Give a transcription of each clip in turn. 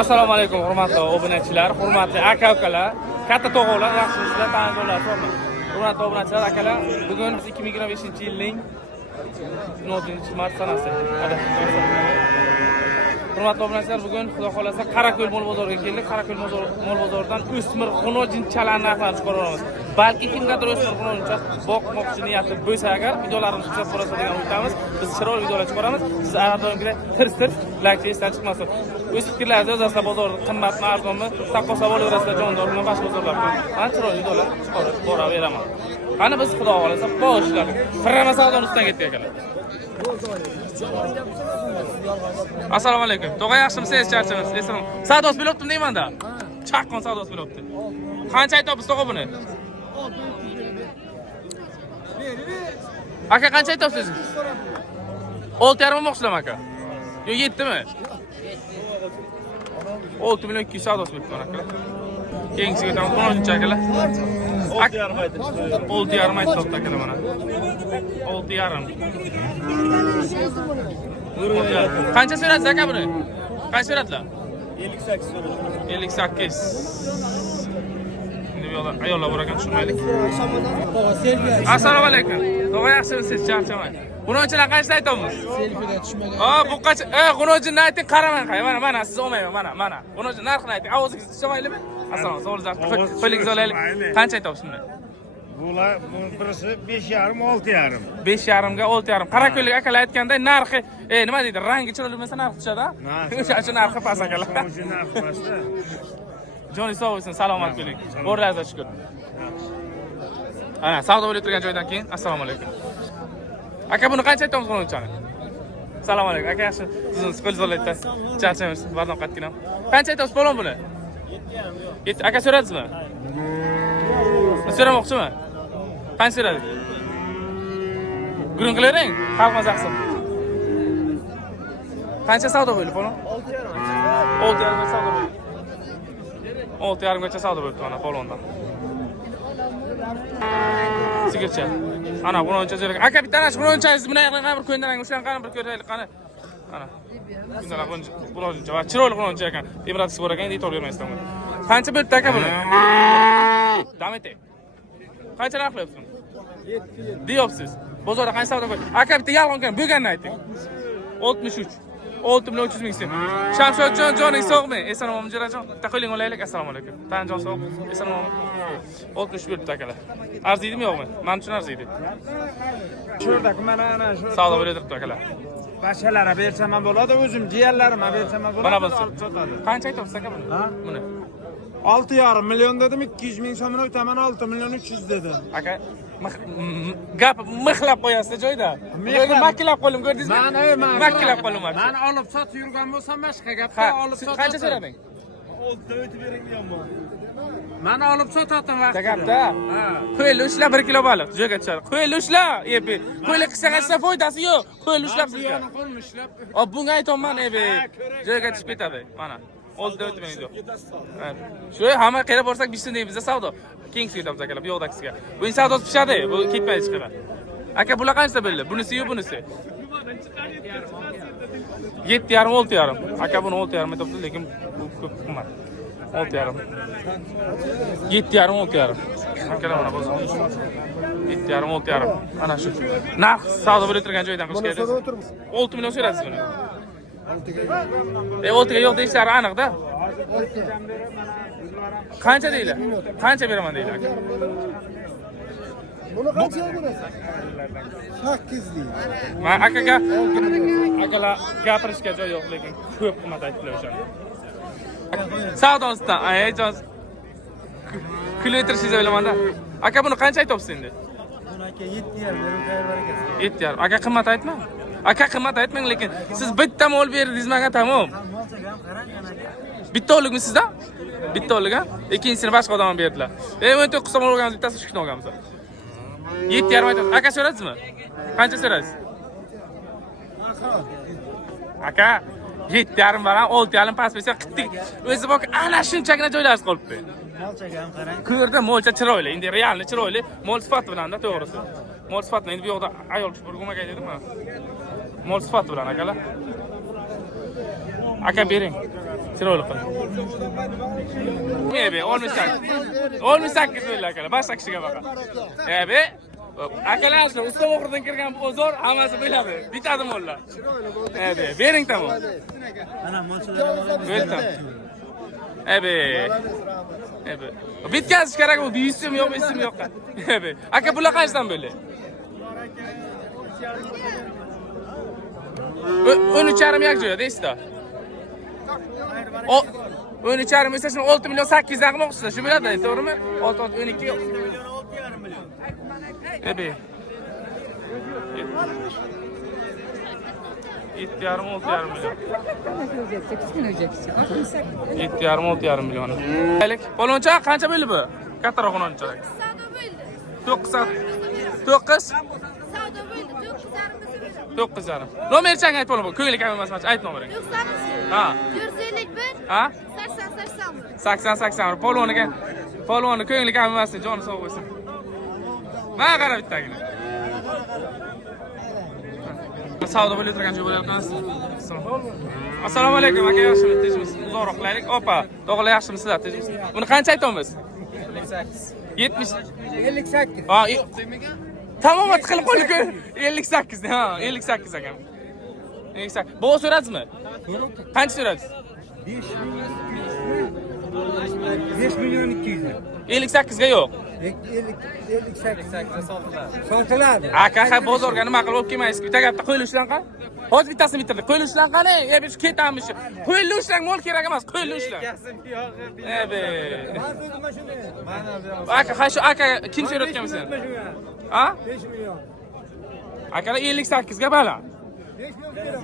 Assalomu alaykum hurmatli obunachilar, hurmatli aka-ukalar, katta tog'alar, yaxshimisizlar, tanishlar, hurmatli obunachilar, akalar, bugun 2025-yilning 16-mart sanasi. Hurmatli obunachilar, bugun xudo xolasa Qarako'l mol bozoriga keldik. Qarako'l mol bozoridan o'smir xunojinchalarni narxlarini chiqaramiz. Balki kimgadir o'smir xunojincha boqmoqchi niyati bo'lsa agar videolarimizni chiqarib borasa degan umidamiz. Biz chiroyli videolar chiqaramiz. Siz aradongiga tirs like esdan chiqmasin. O'z fikrlaringizni yozasizlar, bozorda qimmatmi, arzonmi, taqqosa bo'laverasizlar, jondormi, boshqa bozorlarda. Men chiroyli videolar chiqarib boraveraman. Qani biz xudo xolasa boshladik. Firma savdo ustidan ketdik akalar. Assalomu alaykum. Tog'a yaxshimisiz, charchamisiz? Esim. Savdos bilibdim deyman-da. Chaqqon savdos bilibdi. Qancha aytibsiz tog'a buni? Aka qancha aytibsiz? 6,5 mo'qchilam aka. Yo 7 mi? 6 million 200 savdos bilibdi aka. Keyingiga o'tamiz. Qancha akalar? 6,5 aytdi. 6,5 aytibdi akalar mana. 6,5. Qancha so'radingiz aka buni? Qancha so'radilar? 58 so'radi. 58. Endi bu yoqda ayollar bor ekan, tushunmaylik. Assalomu alaykum. Tog'a yaxshimisiz, charchamang. Qunonchilar qancha aytamiz? Selfida tushmagan. Bu qancha? Qunonchini ayting, qaramang qay. Mana siz olmayman, mana. Qunonchini narxini ayting. Ovozingizni chiqarmaylimi? Assalomu alaykum. Qo'lingizni olaylik. Qancha aytamiz buni? Bular birisi 5,5 6,5. 5,5 ga 6,5. Qarako'llik akalar aytganday narxi, nima deydi? Rangi chiroyli bo'lsa narxi tushadi-a? O'sha uchun narxi past akalar. O'sha narxi pastda. Joni sog' bo'lsin, salomat bo'ling. Bo'ringizga shukr. Ana, savdo bo'lib turgan joydan keyin assalomu alaykum. Aka buni qancha aytamiz qonunchani? Assalomu alaykum. Aka yaxshi, sizni qo'l zo'rlaydi. Charchamaysiz, bardon qatgina. Qancha aytamiz polon buni? 7. Aka so'radingizmi? So'ramoqchimi? Qancha so'radi? Gurung qilavering, xalqimiz yaxshi. Qancha savdo bo'ldi polon? 6,5 ga savdo bo'ldi. 6,5 gacha savdo bo'ldi mana polondan. Sigircha. Ana buncha jo'rak. Aka bittani bunchasiz buni yoqdan bir ko'ndalang o'shan qani bir ko'raylik qani. Ana. Bundalar buncha va chiroyli buncha ekan. Ibratisi bor ekan, e'tibor bermaysizlar. Qancha bo'ldi aka buni? Damete. Qancha narx qilyapsiz? 7. Deyapsiz. Bozorda qancha savdo qildi? Aka bitta yolg'on ekan, bo'lganini ayting. 63. 6,300,000 so'm. Shamshodjon joning sog'mi? Esonommi jirajon. Bitta qo'ling olaylik. Assalomu alaykum. Tanjon sog'. Esonommi. 60 bo'ldi akalar. Arziydimi yo'qmi? Men uchun arziydi. Sho'rdak mana ana shu. Savdo bo'lib turibdi akalar. Bashalara bersam ham bo'ladi, o'zim jiyanlarimga bersam ham bo'ladi. Mana bilsin. Qancha aytibsiz aka buni? Buni. 6,5 million dedim, 200,000 so'mini o'taman, 6,300,000 dedim. Aka gap mixlab qo'yasiz joyda. Makkilab qo'lim ko'rdingizmi? Makkilab qo'lim bor. Men olib sotib yurgan bo'lsam boshqa gapda olib sotib. Qancha so'rading? 6 o'tib bering ham. Men olib sotadim vaqtida. Gapda. Qo'yli ushlab 1 kilo baliq joyga tushadi. Qo'yli ushlab, epi. Qo'yli qilsa qancha foydasi yo'q. Qo'yli ushlab sizga. Qo'lni ushlab. Bunga aytaman, epi. Joyga tushib ketadi. Mana. 6 o'tib bering joy. Shu hamma qayerga borsak bitsin deymiz savdo. Keyingi ketamiz akalar, bu yoqdagisiga. Bu savdosi pishadi, bu ketmaydi chiqadi. Aka bular qancha bo'ldi? Bunisi-yu bunisi. 7,5 6,5. Aka buni 6,5 aytibdi, lekin bu ko'p qimmat. 6,5. 7,5 6,5. Akalar mana bozor. 7,5 6,5. Ana shu. Narx savdo bo'lib turgan joydan qilish kerak. 6 million so'rasiz buni. 6 ga yo'q deyishlari aniq-da. Qancha deydi? Qancha beraman deydi aka? Buni qanchaga berasiz? 8 deydi. Men akaga akalar gapirishga joy yo'q, lekin ko'p qimmat aytdilar o'shani. Savdosidan, jon kilo o'tirishingizni o'ylamanda. Aka buni qancha aytibsiz endi? Buni aka 7,5 berib tayyorlar ekansiz. 7,5. Aka qimmat aytma. Aka qimmat aytmang, lekin siz bitta mol berdingiz menga tamom. Molchaga ham qarang aka. Bitta o'likmi sizda? Bitta o'lik-a? Ikkinchisini boshqa odam berdilar. 19 so'm olganmiz, bittasi shukni olganmiz. 7,5 aytasiz. Aka so'radingizmi? Qancha so'radingiz? Aka 7,5 baran 6,5 past bersa qittik. O'zi bak, ana shunchagina joylarsiz qolibdi. Molchaga ham qarang. Ko'rdim, molcha chiroyli, endi realni chiroyli, mol sifati bilan-da to'g'risi. Mol sifati endi bu yoqda ayol burg'umaga dedim ha. Mol sifati bilan akalar. Aka bering. Chiroyli qil. Ebe, 18 bo'ldi akalar, boshqa kishiga baqa. Ebe, akalar, usta o'qirdan kirgan bozor hammasi biladi. Bitadi mo'llar. Ebe, bering tamom. Ana molchilar. Bo'ldi. Ebe. Bitkazish kerak bu, 100 so'm yo'q, 500 so'm yo'q. Ebe, aka bular qanchadan bo'ldi? 13,5 yak jo'ya deysizda. 13,5 bo'lsa shuni 6 million 800 dan qilmoqchisiz. Shu bo'ladi, to'g'rimi? 12 yo'q. Ebe. 7,5 million. 7,5 million. Aylik. Poloncha qancha bo'ldi bu? Kattaroq xononcha. Savdo bo'ldi. 9. Savdo bo'ldi. 9,5. Nomerchang ayt bo'lib, ko'ngli kam emas, ayt nomering. 90. Ha. 451. Ha? 80. 80. Poloniga. Polonni ko'ngli kam emas, joni sog' bo'lsin. Mana qara bittagina. Savdo bo'lib turgan joy bo'lyapmiz. Assalomu alaykum, aka, yaxshimi? Tinchmisiz? Uzoqroq qilaylik. Opa, tog'lar yaxshimisizlar? Tinchmisiz? Buni qancha aytamiz? 58. 78. Ha, tamom qilib qo'ydik-ku. 58. Ha, 58 akam. 58. Bu so'radingizmi? Qancha so'radingiz? 5 million 200. 58 ga yo'q. 58 sotiladi. Aka, bozorga nima qilib olib kelmaysiz? Bitta gapda qo'yilishdan qani? Hozir bittasini bitirdi. Qo'yilishdan qani? Biz ketamiz. Qo'yilishdan mol kerak emas, qo'yilishdan. Ebe. Aka, kim so'rayotgan sen? Ha? 5 million. Akalar 58 ga baland.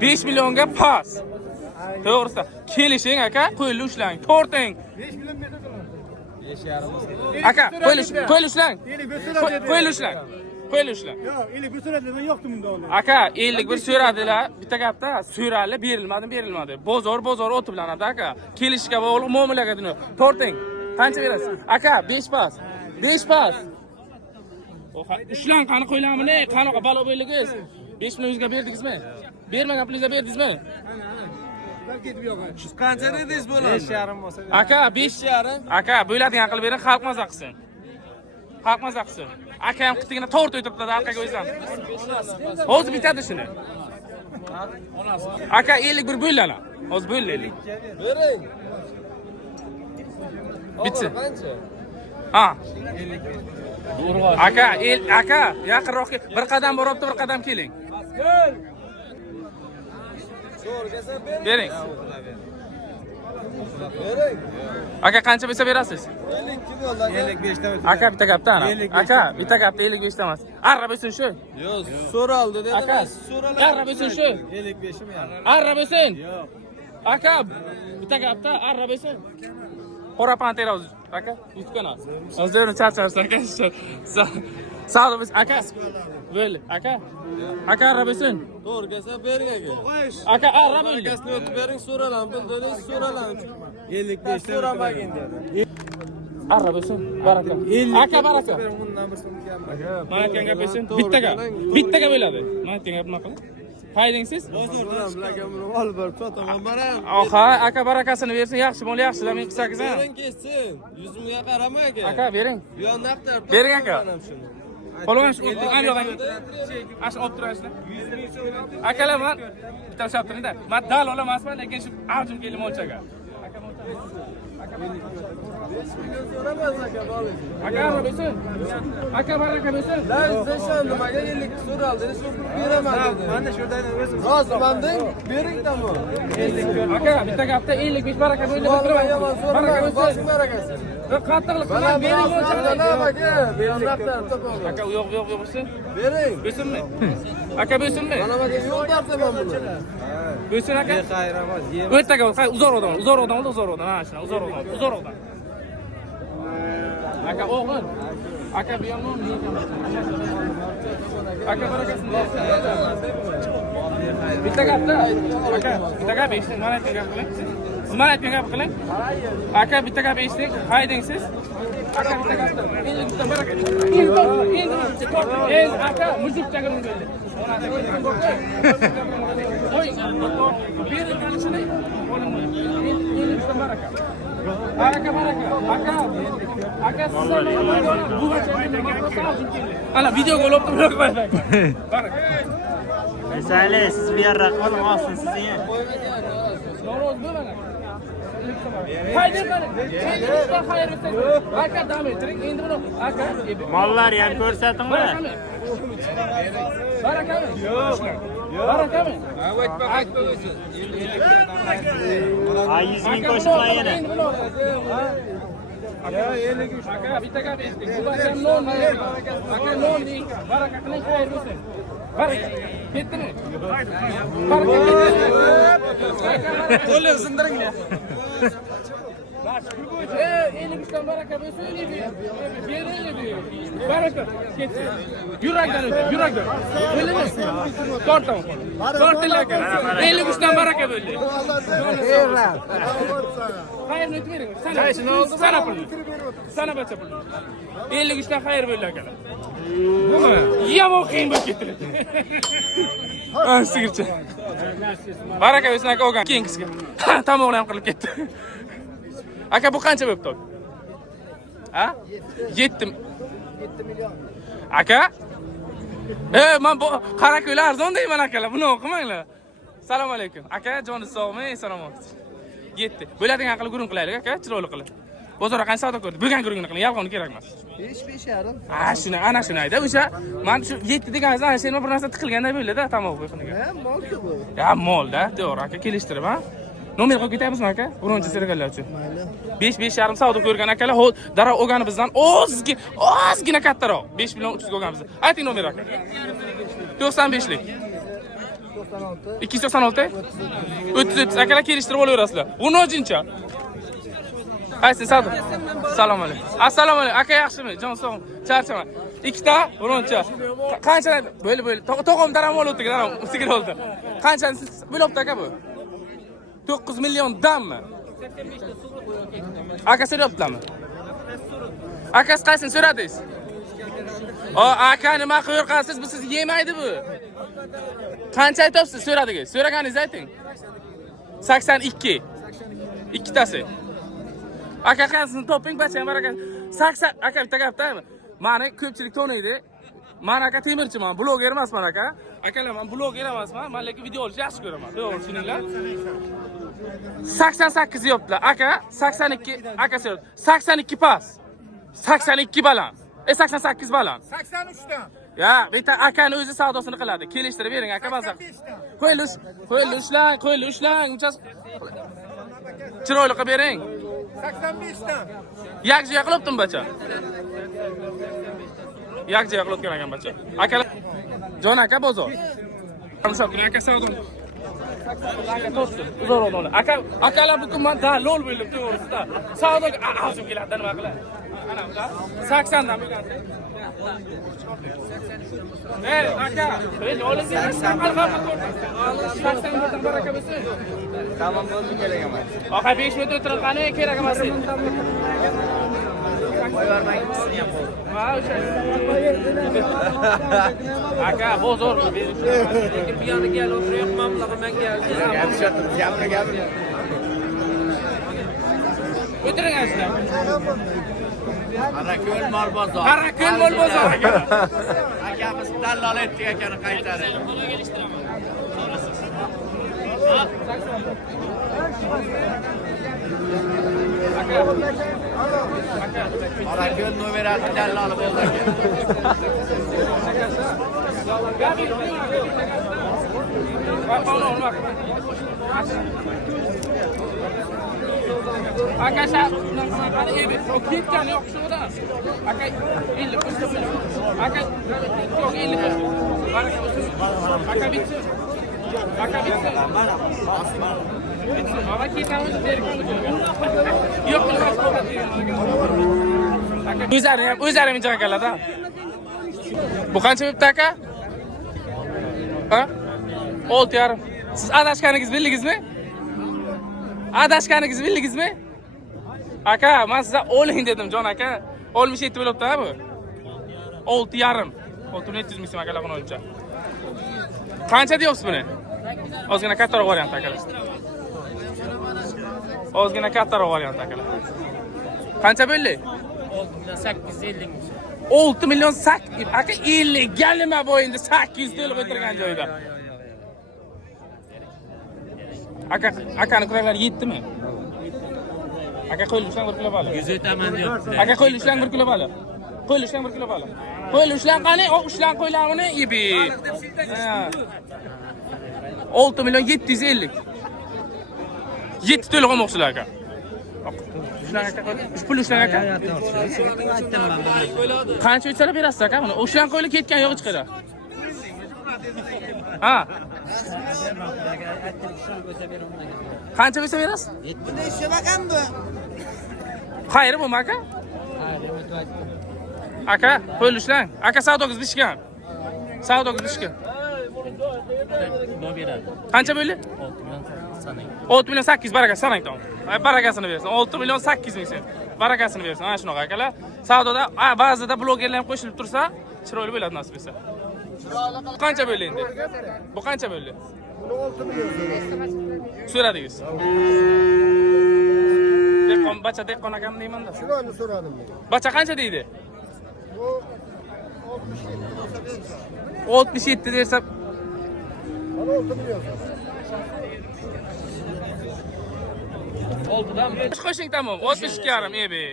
5 millionga pas. To'g'risi. Kelishing aka, qo'yilib ushlang, torting. 5 million beradilar. 5,5. Aka, qo'yilib ushlang. Qo'yilib ushlang. Yo'q, 51 so'radi, men yo'qdim bunda ular. Aka, 51 so'radilar. Bitta gapda so'rali, berilmadi. Bozor o'tib bilanadi aka. Kelishga bog'liq muomalaga dunyo. Torting. Qancha berasiz? Aka, 5 pas. 5 pas. Ushlang qani qo'ylamini? Qanaqa balo bo'yligiz? 5 millionga berdingizmi? Bermagan pulingizga berdingizmi? Siz qancha dedingiz bo'ladi? 5,5 bo'lsa. Aka, 5,5. Aka, bo'ladigan qilib bering, xalq maza qilsin. Aka ham qitigina to'rt o'tiribdi, orqaga o'zam. Hozir bitadi shuni. Aka, 51 bo'ladi. Hozir bo'ldi. Bering. Bitsin. Qancha? Ha. Aka, yaqinroq bir qadam boribdi, bir qadam keling. So'rgasa bering. Bering. Bering. Aka, qancha bo'lsa berasiz? 52 bo'ldi. 55 ta o'tdi. Aka, bitta gapda ana. Aka, bitta gapda 55 ta emas. Arra bo'lsin shu. Yo'q, so'raldi dedim. Aka, arra bo'lsin shu. 55 mi yani? Arra bo'lsin. Aka, bitta gapda arra bo'lsin. Qora pantera aka, yutkana. Hozir charcharsan aka. Savdo bo'lsin aka. Bo'ldi, aka. Aka arra bo'lsin. To'g'rigasa bering aka. Aka arra bo'ldi. Akasini o'tib bering, so'ralam. Bildingiz, so'ralam. 55 ta So'ramagin dedi. Arra bo'lsin. Baraka. Aka baraka. Mana aytgan gap bo'lsin. Bittaga bo'ladi. Mana aytgan gap nima qilib? Haydingsiz? Bozordan bilagamni olib borib sotaman baram. Oha, aka barakasini bersin, yaxshi bo'l, yaxshi. Men qilsangiz ham. Bering ketsin. Yuzimga qarama aka. Aka bering. Bu yoqni aqtarib. Bering aka. Qo'lgan shu ham yo'q aka. Ash olib turasizlar. Akalar men bitta ushlab turingda. Men dal olamasman, lekin shu avjim keldi molchaga. Aka bo'lsin. Aka baraka bo'lsin. La izlasham nimaga 50 so'raldi, so'rib beraman dedi. Mana shu yerdan o'zim. Roziman deng, bering tamom. Aka bitta gapda 55 baraka bo'ldi. Yomon so'rama, boshing barakasi. Qattiqlik Mana qilib bering bering molchaga. aka, bu yoqdan topaman. Aka yo'q bo'lsin. Bering. Bo'lsinmi? Aka bo'lsinmi? Mana bu yo'l tartaman buni. Bo'lsin aka. Xayr emas. O'taga uzoq odam. Ha, shuna uzoq odam. Aka o'g'il. Aka bu yomon. Aka barakasini bersin. Bitta gapda. Aka, bitta gap eshiting, mana aytgan gap qiling. Siz mana aytgan gap qiling. Aka, bitta gap eshiting, hayding siz. Aka, bitta gapda. Endi bitta baraka. Endi aka, muzikchaga bo'ldi. Oy, bering shuni. baraka. Baraka. Aka sizlar bu ana videoga olib turib qo'ying. Baraka. Misali siz bu yerda qoling olsin sizni. Noroz bo'lmanglar. Haydi mana. Xayr olsun. Aka davom ettiring. Endi buni aka Mollar ham ko'rsatingmi? barakami? Yo'q. Barakami? Ha 100 ming qo'shibman yana. Aka 53 aka bitta gap aytdik. Bu bacham non. Aka non deng. Baraka qiling, xayr bo'lsin. Baraka. Ketdimi? Baraka ketdi. Qo'lni sindiringlar. 53 baraka bo'lsin deydi. Beraylik. Baraka ketdi. Yurakdan o'tdi, yurakdan. Qo'lini tortdim. Tortinglar aka. 53 dan baraka bo'ldi. Xayr o'tmang. Sana pulni. Sana bacha pulni. 53 dan xayr bo'ldi aka. Yomon qiyin bo'lib ketdi. Sigircha. Baraka bo'lsin aka olgan. Keyingisiga. Tomoqni ham qilib ketdi. Aka bu qancha bo'pti? Ha? 7 million. Aka? Men bu qarako'ylar arzon deyman akalar. Buni o'qimanglar. Assalomu alaykum. Aka, joni sog'mi? Salomat. 7. Bo'ladigan qilib guruh qilaylik aka, chiroyli qilib. Bozorga qancha savdo ko'rdi? Bo'lgan guruhni qiling, yolg'on kerak emas. 5.5.5. Ha, shuni, ana shuni ayda. O'sha men shu 7 deganingizda ana shu bir narsa tiqilganday bo'ldi-da, tomoq qo'yxonaga. Ha, molku bu. Ya, molda, to'g'ri aka, kelishtirib, ha? Nomer qo'yib ketayapsizmi aka? Birinchi sergallar uchun. Mayli. 5.5 savdo ko'rgan akalar, darrov olganimizdan ozgina kattaroq. 5 million 300 ga olganmiz. Ayting nomer aka. 95lik. 96. 296 300 akalar kelishtirib olaverasizlar. Bu nojincha. Qaysi savdo? Assalomu alaykum. Assalomu alaykum. Aka yaxshimi? Jon sog'mi? Charchaman. Ikkita, bironcha. Qancha bo'lib to'g'im daromol o'tdi, darom sigir oldi. Qanchani bo'libdi aka bu? 9 million dammi? Aka so'rayaptimi? Akasi qaysini so'radingiz? Aka nima qo'rqasiz? Bu sizni yemaydi bu. Qancha aytasiz? So'radingiz. So'raganingizni ayting. 82. Ikkitasi. Aka qaysini toping, bacham baraka. 80 aka bitta gapdami? Meni ko'pchilik taniydi. Men aka temirchiman, bloger emasman aka. Akalar, men bloger emasman, men lekin video olishni yaxshi ko'raman. To'g'ri tushuninglar. 88 yopdilar. Aka 82, aka 82 pas. 82 baland. 88 baland. 83 dan. Ya, bitta akani o'zi savdosini qiladi. Kelishtirib bering aka bazaq. Qo'yli ushlang. Chiroyli qilib bering. 85 dan. Yakjiya qilibdim bacha. Yakjiya qilib o'tgan ekan bacha. Akalar Jon aka bozor. Hamshokni aka savdon. Aka to'rtsin. Uzor o'rnoli. Akalar bu kun men dalol bo'ldim to'g'risida. Savdoga azim keladi nima qiladi? Ana bular 80 dan bo'lgan. Aka, men olingan 80 dan baraka bo'lsin. Tamam bo'ldi kerak emas. Aka 5 minut o'tirib qani kerak emas. Qo'yarmang sizni ham bo'ldi. Ha, o'sha. Aka, bozor bu. Lekin bu yana kelib o'tiryapman, men keldim. Gapirdim. O'tiring ashla. Qarako'l mol bozor. Qarako'l mol bozor aka. Akamiz dallol etdik akani qaytarib. Qarako'l numerasi dalloli bo'ldi aka. Aka qani edi. O ketgani yo'q shunda. Aka 50 qo'shdi. Aka yo'q 50 qo'shdi. Baraka bo'lsin. Aka bitsin. Aka ketamiz bergan. Yo'q qilmas aka. O'zlarim jagalarda. Bu qancha bo'pti aka? Ha? 6.5. Siz adashganingiz bildingizmi? Bildingizmi? Aka, men sizga oling dedim, jon aka. 67 bo'libdi-a bu. 6.5. 6.700 ming so'm akalar o'yicha. Qancha deyapsiz buni? Ozgina kattaroq variant akalar. Ozgina kattaroq variant akalar. Qancha bo'ldi? 6 million 8. Aka 50 ga nima bo'yinda 800 to'lib o'tirgan joyda. Akani kuraklari yetdimi? Aka qo'yilishdan 1 kilo bali. 100 o'taman deyapti. Aka qo'yilishdan 1 kilo bali. Qo'yilishdan 1 kilo bali. Qo'yilishdan qani? O ushlan qo'ylarini yebi. 6 million 750. 7 to'liq olmoqchilar aka. Ushlan aka qo'y. Pul ushlan aka. Qancha o'tsalar berasiz aka buni? Ushlan qo'yilib ketgan yo'q chiqadi. Ha. Qancha bo'lsa berasiz? 7. Xayr bo'lma aka? Aka, qo'yilishlang. Aka savdogiz bishgan. Savdogiz bishgan. Qancha bo'ldi? 6 million 800 baraka sanang tom. Barakasini bersin. 6 million 800 ming sen. Barakasini bersin. Ana shunaqa akalar. Savdoda ba'zida blogerlar ham qo'shilib tursa, chiroyli bo'ladi nasib etsa. Qancha bo'ldi endi? Bu qancha bo'ldi? 6 million so'radingiz. Dehqon, bacha dehqon akam deyman-da. Shuni so'radim men. Bacha qancha deydi? Bu 67 dersa 6 million. 6dan qo'shing tamom. 62,5 ebe.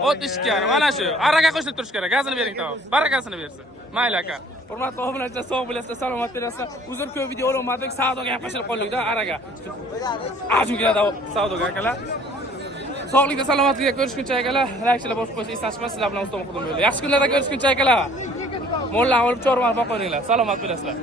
62,5 mana shu. Araga qo'shilib turish kerak. Gazini bering tamom. Barakasini bersin. Mayli aka. Hurmatli obunachilar, sog' bo'lasizlar, salomat bo'lasizlar. Uzr ko'p video olmadik, savdoga ham qo'shilib qoldik-da araga. Ajmgina savdoga akalar. Sog'likda, salomatlikda ko'rishguncha akalar, like-chilar bosh qo'yishni eslatishmas, sizlar bilan ustoq xudim bo'ldi. Yaxshi kunlarda ko'rishguncha akalar. Mo'llarni olib chorvani boqinglar. Salomat bo'lasizlar.